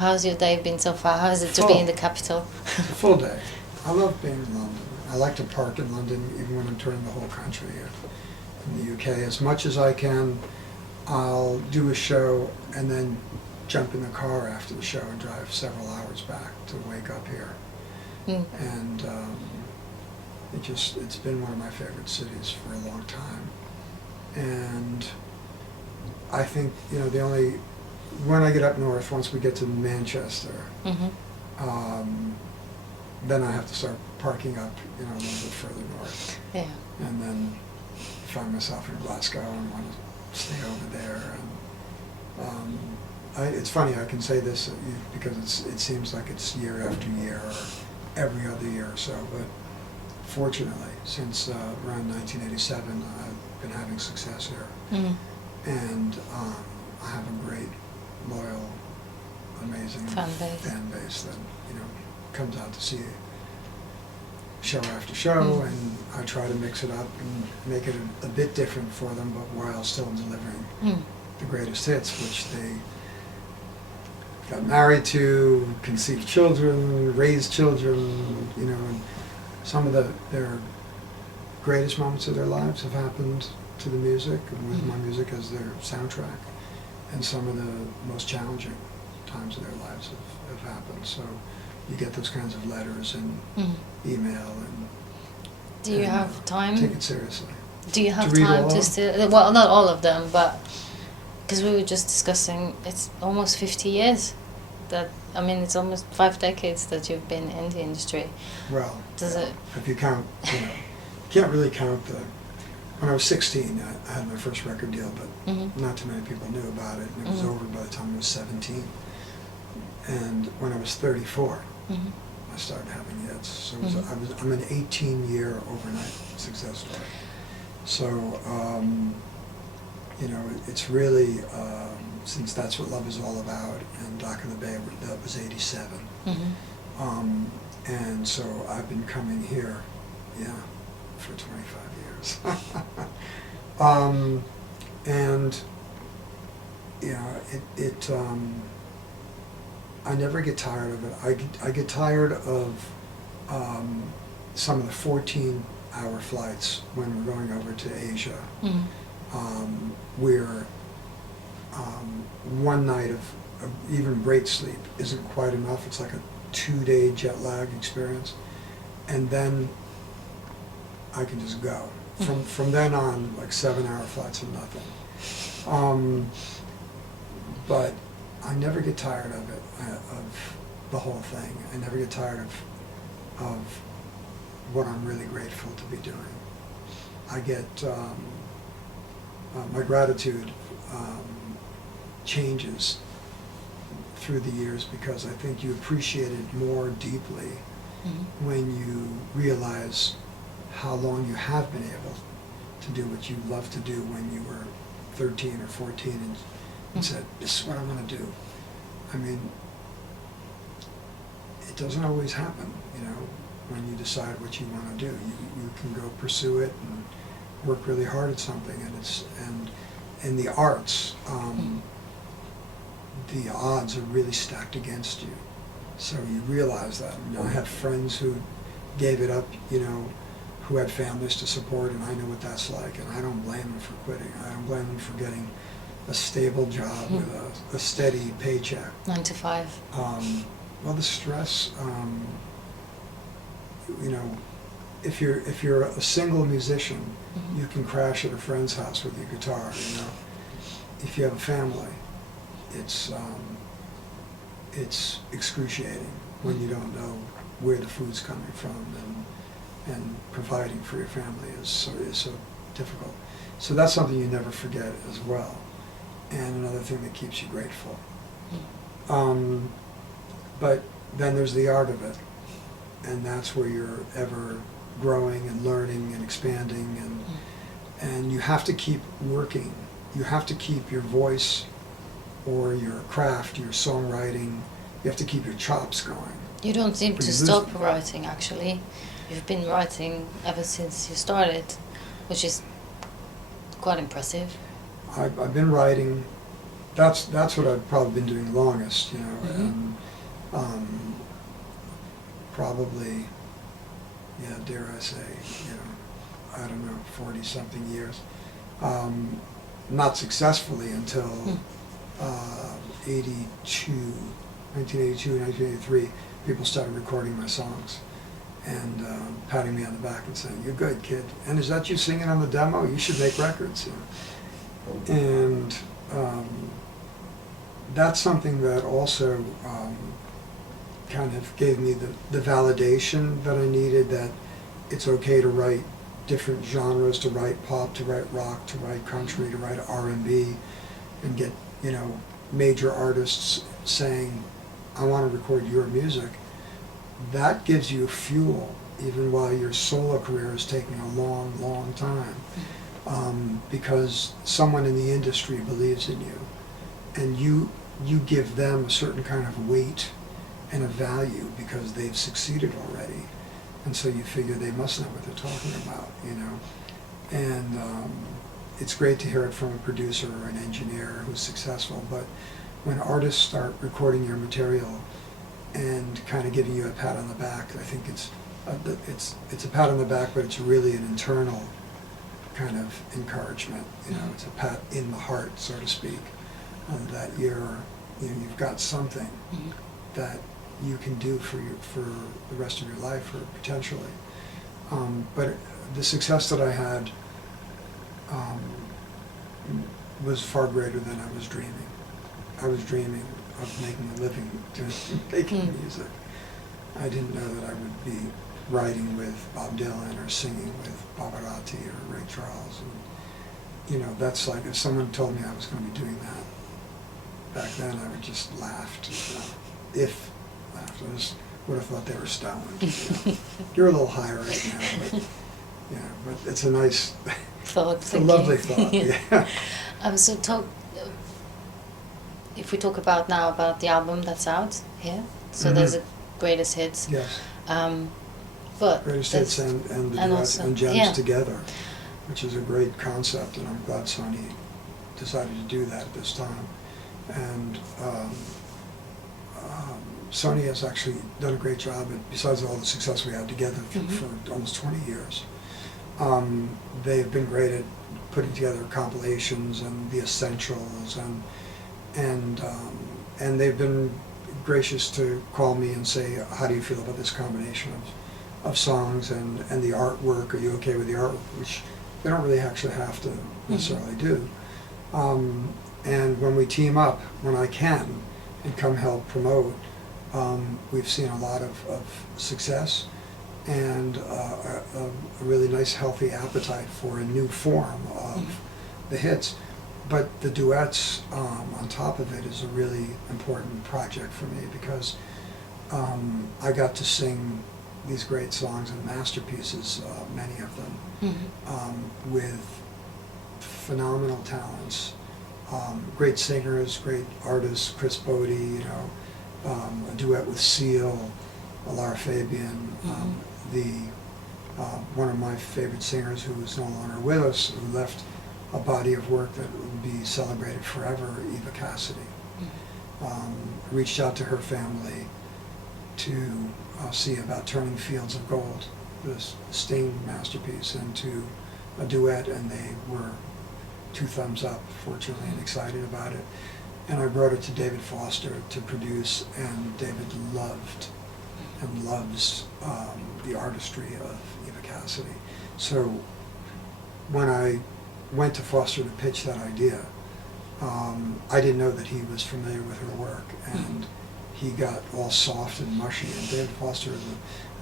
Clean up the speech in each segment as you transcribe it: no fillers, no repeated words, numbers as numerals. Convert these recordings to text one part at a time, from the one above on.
How's your day been so far? How is it to Full. be in the capital? It's a full day. I love being in London. I like to park in London even when I'm touring the whole country. In the UK, as much as I can, I'll do a show and then jump in the car after the show and drive several hours back to wake up here. Mm. And it's been one of my favorite cities for a long time. And I think, when I get up north, once we get to Manchester, Mm-hmm. then I have to start parking up, a little bit further north. Yeah. And then find myself in Glasgow and want to stay over there. And it's funny, I can say this because it seems like it's year after year or every other year or so, but fortunately, since around 1987, I've been having success here. Mm. And I have a great, loyal, amazing Fan base that comes out to see show after show, and I try to mix it up and make it a bit different for them, but while still delivering the greatest hits, which they got married to, conceived children, raised children, and some of their greatest moments of their lives have happened to the music and with my music as their soundtrack, and some of the most challenging times of their lives have happened. So you get those kinds of letters and email, and do you have time? Take it seriously. Do you have to read time all to still? Well, not all of them, but because we were just discussing, it's almost 50 years. It's almost 5 decades that you've been in the industry. Well, does it? If you count, you can't really count when I was 16, I had my first record deal, but not too many people knew about it, and it was over by the time I was 17. And when I was 34, I started having hits. So I'm an 18-year overnight success story. So, it's really, since that's what love is all about, and Dock in the Bay, that was 87. And so I've been coming here, for 25 years. I never get tired of it. I get tired of some of the 14-hour flights when we're going over to Asia, where one night of even great sleep isn't quite enough. It's like a 2-day jet lag experience, and then I can just go. From then on, like 7-hour flights are nothing. But I never get tired of it, of the whole thing. I never get tired of what I'm really grateful to be doing. I get, my gratitude changes through the years, because I think you appreciate it more deeply when you realize how long you have been able to do what you love to do when you were 13 or 14 and said, this is what I want to do. I mean, it doesn't always happen, when you decide what you want to do. You can go pursue it and work really hard at something, and in the arts, the odds are really stacked against you. So you realize that. I have friends who gave it up, who had families to support, and I know what that's like, and I don't blame them for quitting. I don't blame them for getting a stable job with a steady paycheck. 9 to 5. Well, the stress, if you're a single musician, you can crash at a friend's house with your guitar. If you have a family, it's excruciating when you don't know where the food's coming from, and providing for your family is so difficult. So that's something you never forget as well, and another thing that keeps you grateful. But then there's the art of it, and that's where you're ever growing and learning and expanding, and you have to keep working. You have to keep your voice or your craft, your songwriting, you have to keep your chops going. You don't seem to stop writing, actually. You've been writing ever since you started, which is quite impressive. I've been writing that's what I've probably been doing longest, you know, and probably, yeah, dare I say, you know, I don't know, 40-something years. Not successfully until 1982, 1983, people started recording my songs and patting me on the back and saying, "You're good, kid. And is that you singing on the demo? You should make records." You know? And that's something that also kind of gave me the validation that I needed, that it's okay to write different genres, to write pop, to write rock, to write country, to write R&B, and get, you know, major artists saying, "I want to record your music." That gives you fuel, even while your solo career is taking a long, long time, because someone in the industry believes in you, and you give them a certain kind of weight and a value because they've succeeded already. And so you figure they must know what they're talking about, you know. And it's great to hear it from a producer or an engineer who's successful, but when artists start recording your material and kind of giving you a pat on the back, I think it's a pat on the back, but it's really an internal kind of encouragement, you know. It's a pat in the heart, so to speak, that you've got something that you can do for the rest of your life, or potentially. But the success that I had was far greater than I was dreaming. I was dreaming of making a living doing making music. I didn't know that I would be writing with Bob Dylan or singing with Pavarotti or Ray Charles. And, you know, that's like, if someone told me I was going to be doing that back then, I would just laughed. You know, I just would have thought they were stoned. You know. You're a little high right now, but yeah, but it's a nice thought. It's a lovely thought. Yeah. So if we talk about the album that's out here, so there's a greatest hits. Yes. But greatest hits and the duets also, and gems yeah. together, which is a great concept, and I'm glad Sony decided to do that at this time. And Sony has actually done a great job, besides all the success we had together for almost 20 years. They've been great at putting together compilations and the essentials, and they've been gracious to call me and say, "How do you feel about this combination of songs and the artwork? Are you okay with the artwork?" Which they don't really actually have to necessarily do. And when we team up, when I can, and come help promote, we've seen a lot of success and a really nice, healthy appetite for a new form of the hits. But the duets on top of it is a really important project for me, because I got to sing these great songs and masterpieces, many of them, with phenomenal talents, great singers, great artists, Chris Bodie, you know, a duet with Seal, Lara Fabian, one of my favorite singers who is no longer with us, who left a body of work that would be celebrated forever, Eva Cassidy. Reached out to her family to see about turning Fields of Gold, this Sting masterpiece, into a duet, and they were 2 thumbs up, fortunately, and excited about it. And I brought it to David Foster to produce, and David loved and loves the artistry of Eva Cassidy. So when I went to Foster to pitch that idea, I didn't know that he was familiar with her work, and he got all soft and mushy. And David Foster is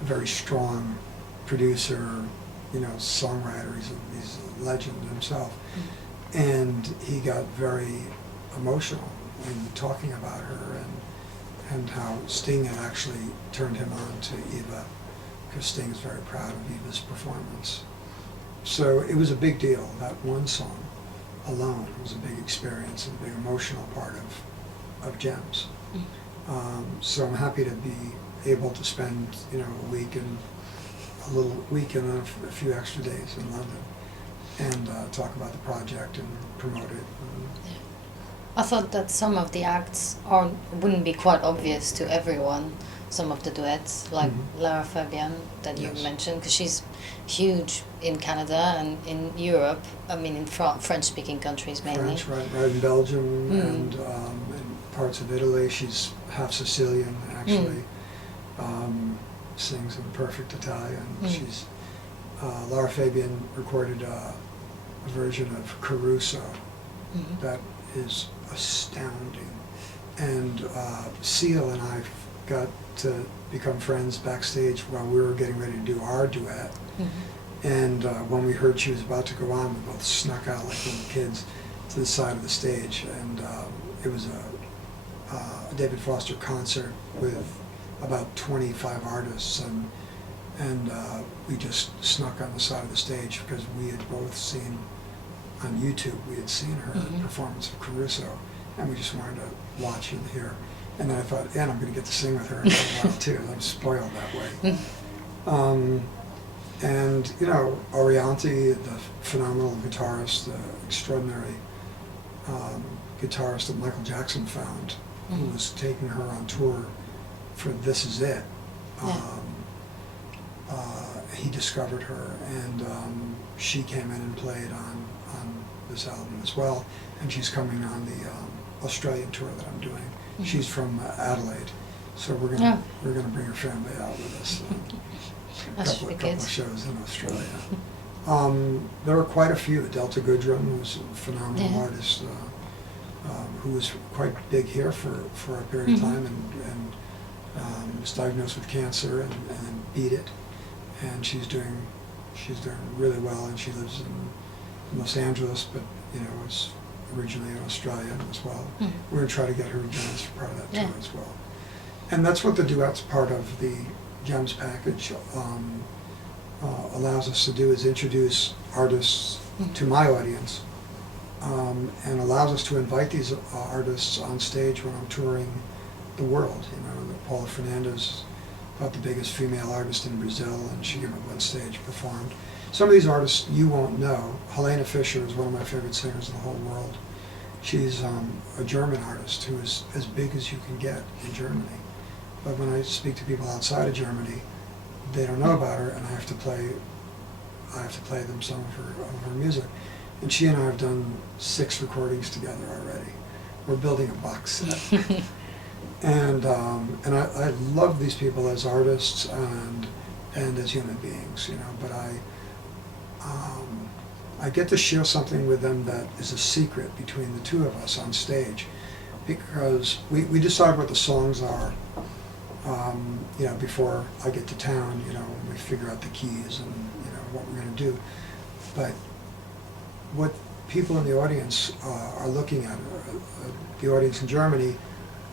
a very strong producer, you know, songwriter. He's a legend himself. And he got very emotional in talking about her, and how Sting had actually turned him on to Eva, because Sting is very proud of Eva's performance. So it was a big deal. That one song alone was a big experience and a big emotional part of Gems. So I'm happy to be able to spend, you know, a week and a few extra days in London, and talk about the project and promote it. I thought that some of the acts wouldn't be quite obvious to everyone. Some of the duets, like Lara Fabian that you mentioned, because she's huge in Canada and in Europe. I mean, in French-speaking countries mainly. French, right in Belgium and in parts of Italy. She's half Sicilian, actually. Sings in perfect Italian. She's Lara Fabian recorded a version of Caruso that is astounding. And Seal and I got to become friends backstage while we were getting ready to do our duet. And when we heard she was about to go on, we both snuck out like little kids to the side of the stage. And it was a David Foster concert with about 25 artists, and we just snuck on the side of the stage because we had both seen on YouTube, we had seen her performance of Caruso, and we just wanted to watch and hear. And then I thought, and I'm going to get to sing with her in a while too. I'm spoiled that way. And you know, Orianti, the phenomenal guitarist, the extraordinary guitarist that Michael Jackson found, who was taking her on tour for This Is It. He discovered her, and she came in and played on this album as well. And she's coming on the Australian tour that I'm doing. She's from Adelaide, so we're gonna bring her family out with us. A couple of shows in Australia. There were quite a few. Delta Goodrum, who's a phenomenal artist, who was quite big here for a period of time, and was diagnosed with cancer and beat it. And she's doing really well, and she lives in Los Angeles, but you know, was originally an Australian as well. We're going to try to get her to join us for part of that tour as well. And that's what the duets part of the Gems package allows us to do, is introduce artists to my audience, and allows us to invite these artists on stage when I'm touring the world. You know, Paula Fernandez, about the biggest female artist in Brazil, and she came up on stage, performed. Some of these artists you won't know. Helena Fischer is one of my favorite singers in the whole world. She's a German artist who is as big as you can get in Germany. But when I speak to people outside of Germany, they don't know about her, and I have to play them some of her music. And she and I have done 6 recordings together already. We're building a box set. And I love these people as artists and as human beings, you know, but I get to share something with them that is a secret between the two of us on stage, because we decide what the songs are, you know, before I get to town, you know, we figure out the keys and, you know, what we're going to do. But what people in the audience are looking at, the audience in Germany,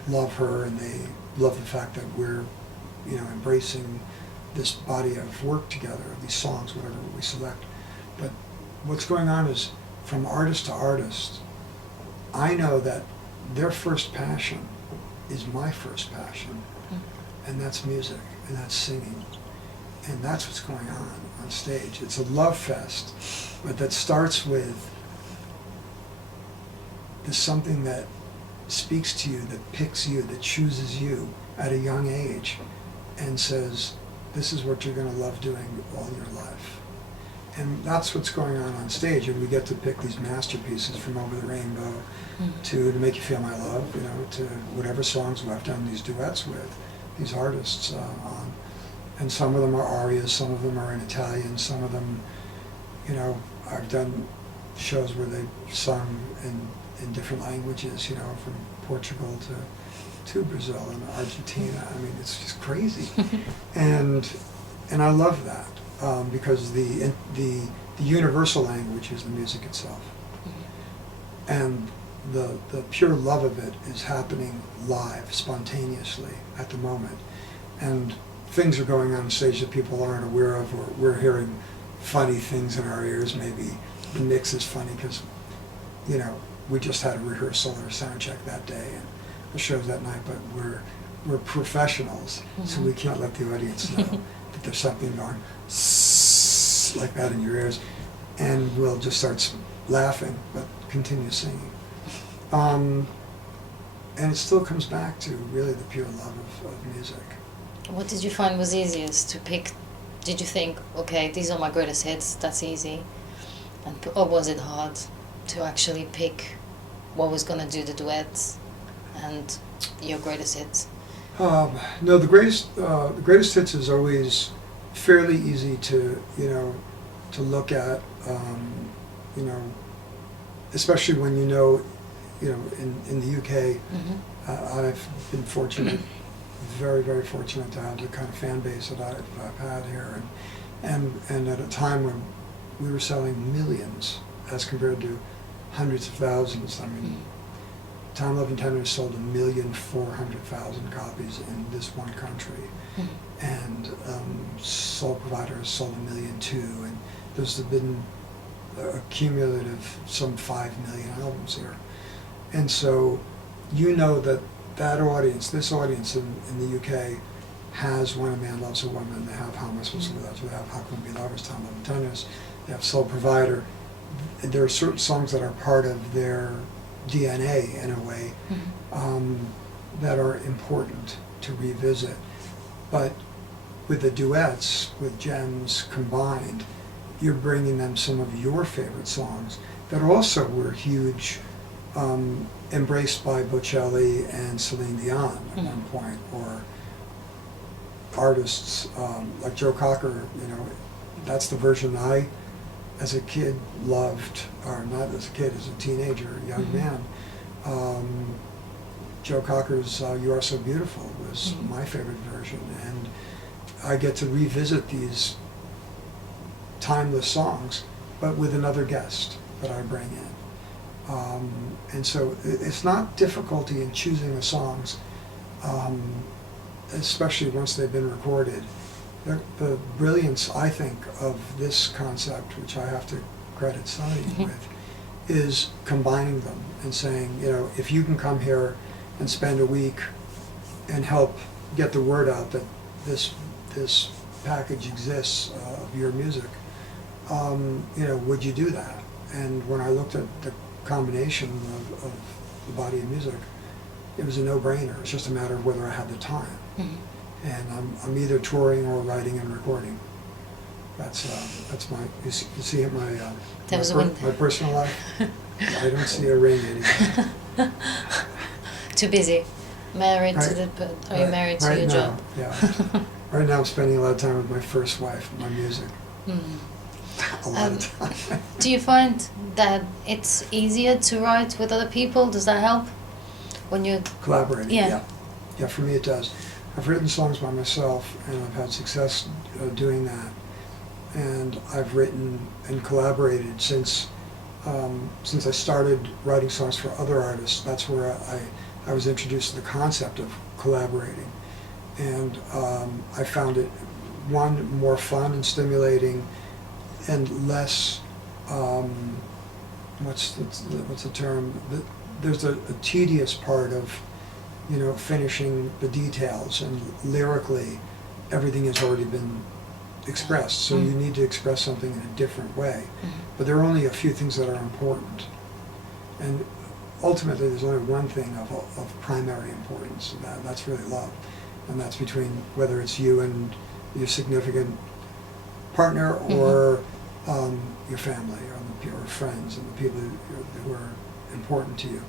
love her, and they love the fact that we're, you know, embracing this body of work together, these songs, whatever we select. But what's going on is, from artist to artist, I know that their first passion is my first passion, and that's music, and that's singing, and that's what's going on stage. It's a love fest, but that starts with there's something that speaks to you, that picks you, that chooses you at a young age and says, this is what you're going to love doing all your life. And that's what's going on stage, and we get to pick these masterpieces from Over the Rainbow to Make You Feel My Love, you know, to whatever songs I've done these duets with these artists on. And some of them are arias, some of them are in Italian, some of them, you know, I've done shows where they've sung in different languages, you know, from Portugal to Brazil and Argentina. I mean, it's just crazy. And I love that, because the universal language is the music itself. And the pure love of it is happening live, spontaneously, at the moment. And things are going on stage that people aren't aware of, or we're hearing funny things in our ears. Maybe the mix is funny because, you know, we just had a rehearsal or a sound check that day, and the show's that night, but we're professionals, so we can't let the audience know that there's something going like that in your ears, and we'll just start laughing, but continue singing. And it still comes back to really the pure love of music. What did you find was easiest to pick? Did you think, okay, these are my greatest hits, that's easy? Or was it hard to actually pick what was going to do the duets and your greatest hits? No, the greatest hits is always fairly easy to look at, especially when in the UK, I've been fortunate, very, very fortunate to have the kind of fan base that I've had here, and at a time when we were selling millions as compared to hundreds of thousands. I mean, Time, Love and Tenderness sold 1,400,000 copies in this one country, and Soul Provider has sold 1 million too, and there's been a cumulative some 5 million albums here. And so that audience, this audience in the UK, has When a Man Loves a Woman, they have How Am I Supposed to Live Without You, they have How Can We Be Lovers, Time, Love and Tenderness, they have Soul Provider. There are certain songs that are part of their DNA in a way, that are important to revisit. But with the duets, with gems combined, you're bringing them some of your favorite songs that also were huge, embraced by Bocelli and Celine Dion at one point, or artists like Joe Cocker. That's the version I, as a kid, loved, or not as a kid, as a teenager, young man. Joe Cocker's You Are So Beautiful was my favorite version, and I get to revisit these timeless songs, but with another guest that I bring in. And so it's not difficulty in choosing the songs, especially once they've been recorded. The brilliance, I think, of this concept, which I have to credit Sonny with, is combining them and saying, if you can come here and spend a week and help get the word out that this package exists of your music, would you do that? And when I looked at the combination of the body of music, it was a no-brainer. It's just a matter of whether I had the time. And I'm either touring or writing and recording. That's my, you see my personal life? I don't see a ring anymore. Too busy. Married to the, are you married to your job? Yeah. Right now I'm spending a lot of time with my first wife, my music. A lot of time. Do you find that it's easier to write with other people? Does that help? When you collaborating? Yeah, for me it does. I've written songs by myself, and I've had success doing that. And I've written and collaborated since I started writing songs for other artists. That's where I was introduced to the concept of collaborating. And I found it, one, more fun and stimulating, and less, what's the term? There's a tedious part of, finishing the details, and lyrically, everything has already been expressed, so you need to express something in a different way. But there are only a few things that are important, and ultimately there's only one thing of primary importance, and that's really love. And that's between whether it's you and your significant partner, or your family, or friends, and the people who are important to you.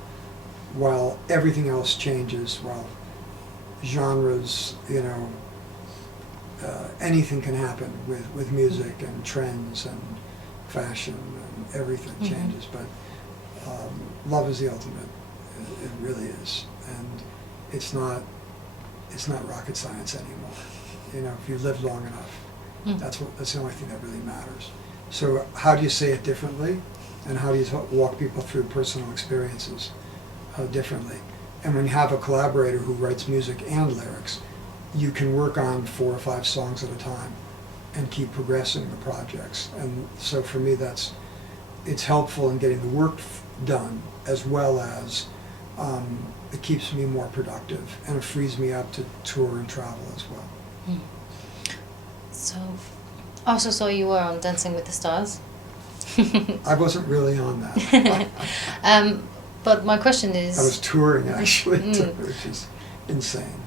While everything else changes, while genres, anything can happen with music and trends and fashion, and everything changes. But love is the ultimate. It really is, and it's not rocket science anymore. If you live long enough, that's the only thing that really matters. So how do you say it differently, and how do you walk people through personal experiences differently? And when you have a collaborator who writes music and lyrics, you can work on 4 or 5 songs at a time and keep progressing the projects. And so for me, it's helpful in getting the work done, as well as it keeps me more productive, and it frees me up to tour and travel as well. So, also saw you were on Dancing with the Stars. I wasn't really on that. But my question is... I was touring, actually, which is insane.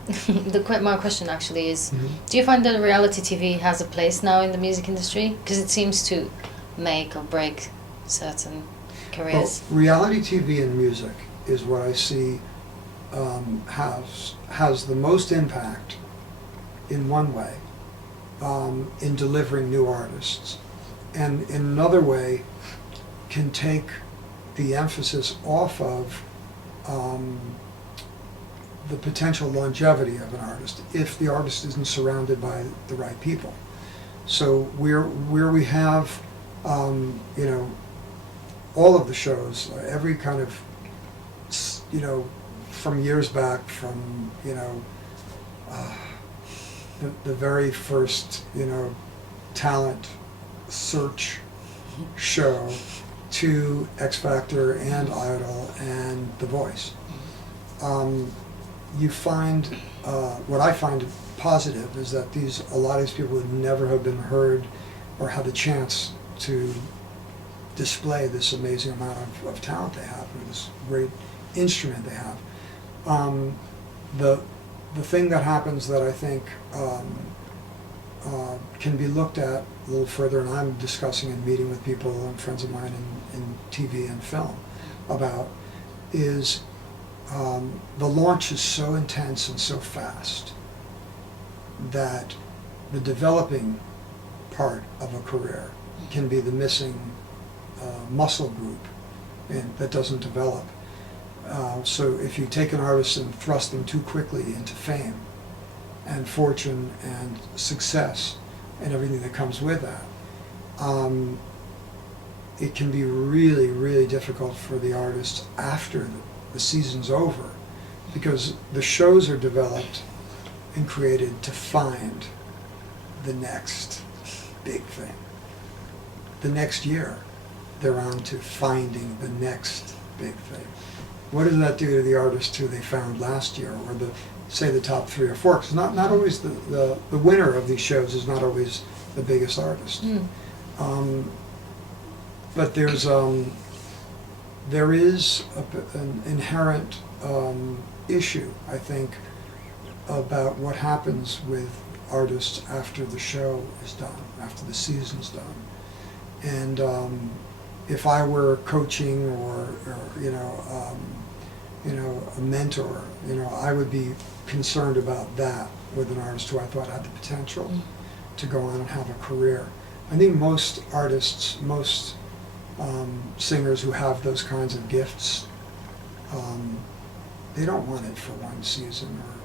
My question actually is, Mm-hmm. do you find that reality TV has a place now in the music industry? Because it seems to make or break certain careers. Well, reality TV and music is what I see has the most impact in one way in delivering new artists, and in another way can take the emphasis off of the potential longevity of an artist if the artist isn't surrounded by the right people. So where we have you know, all of the shows, every kind of, you know, from years back, from, you know, the very first, you know, talent search show to X Factor and Idol and The Voice. You find, what I find positive is that a lot of these people would never have been heard or had the chance to display this amazing amount of talent they have, or this great instrument they have. The thing that happens that I think can be looked at a little further, and I'm discussing and meeting with people and friends of mine in TV and film about, is the launch is so intense and so fast that the developing part of a career can be the missing muscle group that doesn't develop. So if you take an artist and thrust them too quickly into fame and fortune and success and everything that comes with that, it can be really, really difficult for the artist after the season's over, because the shows are developed and created to find the next big thing. The next year, they're on to finding the next big thing. What does that do to the artist who they found last year, or say the top 3 or 4? Because not always the winner of these shows is not always the biggest artist. But there is an inherent issue, I think, about what happens with artists after the show is done, after the season's done. And if I were coaching or a mentor, I would be concerned about that with an artist who I thought had the potential to go on and have a career. I think most artists, most singers who have those kinds of gifts, they don't want it for one season or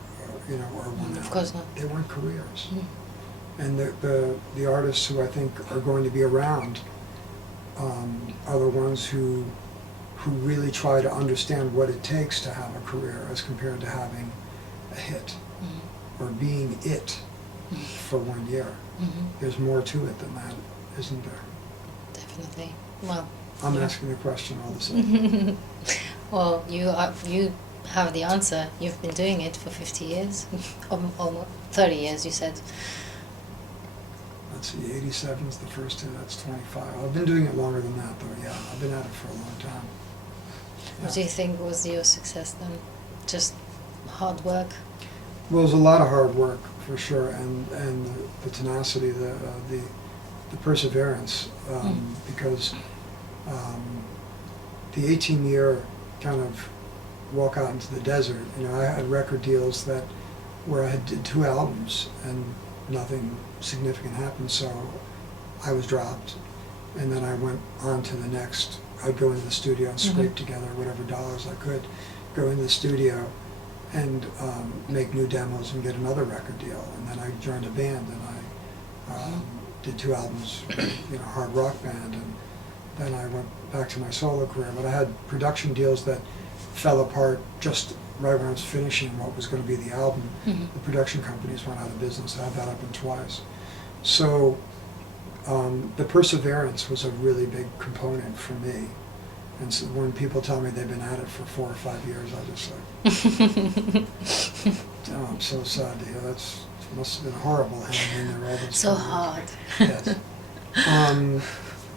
1 hour. Of course not. They want careers. And the artists who I think are going to be around are the ones who really try to understand what it takes to have a career as compared to having a hit or being it for 1 year. There's more to it than that, isn't there? Definitely. Well, I'm asking the question all the same. Well, you have the answer. You've been doing it for 50 years, almost 30 years, you said. Let's see, 87 is the first hit, that's 25. I've been doing it longer than that, though, yeah. I've been at it for a long time. Yeah. What do you think was your success then? Just hard work? Well, it was a lot of hard work, for sure, and the tenacity, the perseverance, because the 18-year kind of walk out into the desert, I had record deals where I did 2 albums and nothing significant happened, so I was dropped, and then I went on to the next. I'd go into the studio and scrape together whatever dollars I could, go into the studio and make new demos and get another record deal, and then I joined a band and I did 2 albums, hard rock band, and then I went back to my solo career. But I had production deals that fell apart just right when I was finishing what was going to be the album. The production companies went out of business. I had that happen twice. So the perseverance was a really big component for me. And so when people tell me they've been at it for 4 or 5 years, I just like, oh, I'm so sad to hear. It must have been horrible hanging in there all this So time. hard. Yes.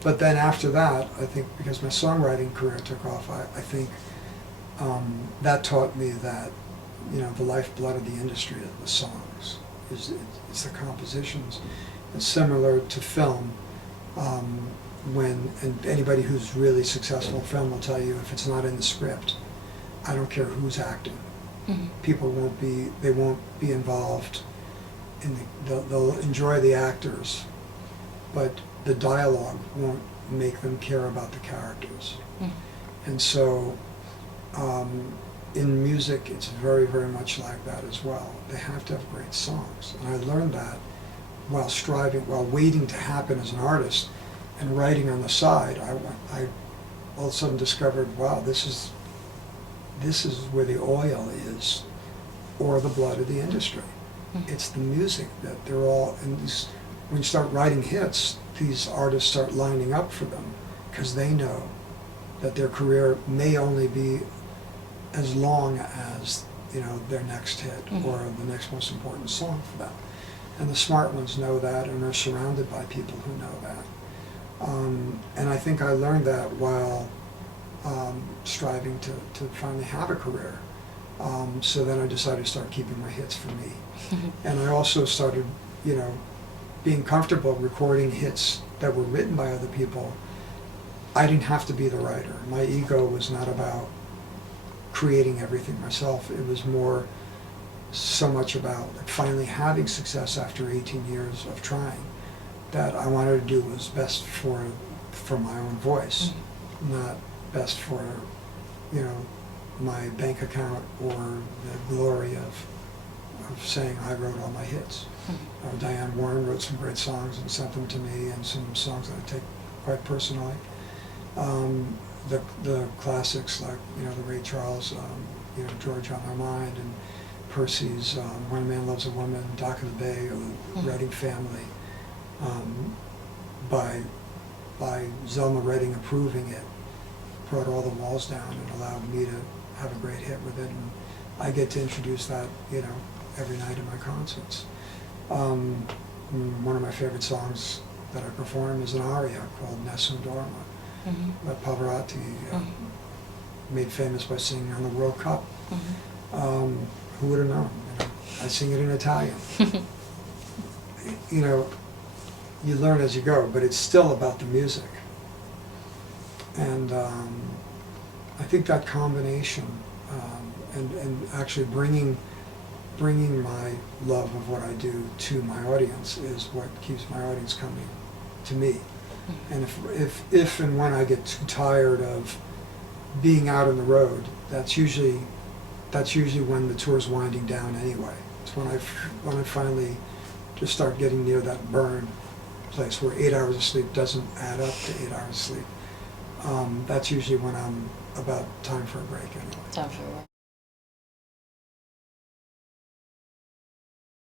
But then after that, I think because my songwriting career took off, I think that taught me that, you know, the lifeblood of the industry is the songs, it's the compositions. It's similar to film. And anybody who's really successful in film will tell you, if it's not in the script, I don't care who's acting. Mm-hmm. People won't be involved in they'll enjoy the actors, but the dialogue won't make them care about the characters. Mm-hmm. And so in music, it's very, very much like that as well. They have to have great songs. And I learned that while waiting to happen as an artist and writing on the side. I all of a sudden discovered, wow, this is where the oil is, or the blood of the industry. Mm-hmm. It's the music that they're all, and when you start writing hits, these artists start lining up for them because they know that their career may only be as long as, you know, their next hit. Mm-hmm. Or the next most important song for them. And the smart ones know that and are surrounded by people who know that. And I think I learned that while striving to finally have a career. So then I decided to start keeping my hits for me. And I also started, you know, being comfortable recording hits that were written by other people. I didn't have to be the writer. My ego was not about creating everything myself. It was more so much about finally having success after 18 years of trying, that I wanted to do was best for my own voice, mm-hmm. not best for, you know, my bank account or the glory of saying I wrote all my hits. Mm-hmm. Diane Warren wrote some great songs and sent them to me, and some songs that I take quite personally. The classics like, you know, the Ray Charles, you know, George on My Mind, and Percy's When a Man Loves a Woman, Dock of the Bay, or the mm-hmm. Redding Family, by Zelma Redding approving it, brought all the walls down and allowed me to have a great hit with it. And I get to introduce that, you know, every night in my concerts. One of my favorite songs that I perform is an aria called Nessun Dorma, mm-hmm. that Pavarotti mm-hmm. made famous by singing on the World Cup. Mm-hmm. Who would have known? You know, I sing it in Italian. You know, you learn as you go, but it's still about the music. And I think that combination, and actually bringing my love of what I do to my audience is what keeps my audience coming to me. Mm-hmm. And if and when I get too tired of being out on the road, that's usually when the tour's winding down anyway. It's when I finally just start getting near that burn place where 8 hours of sleep doesn't add up to 8 hours of sleep. That's usually when I'm about time for a break anyway. Time for a break.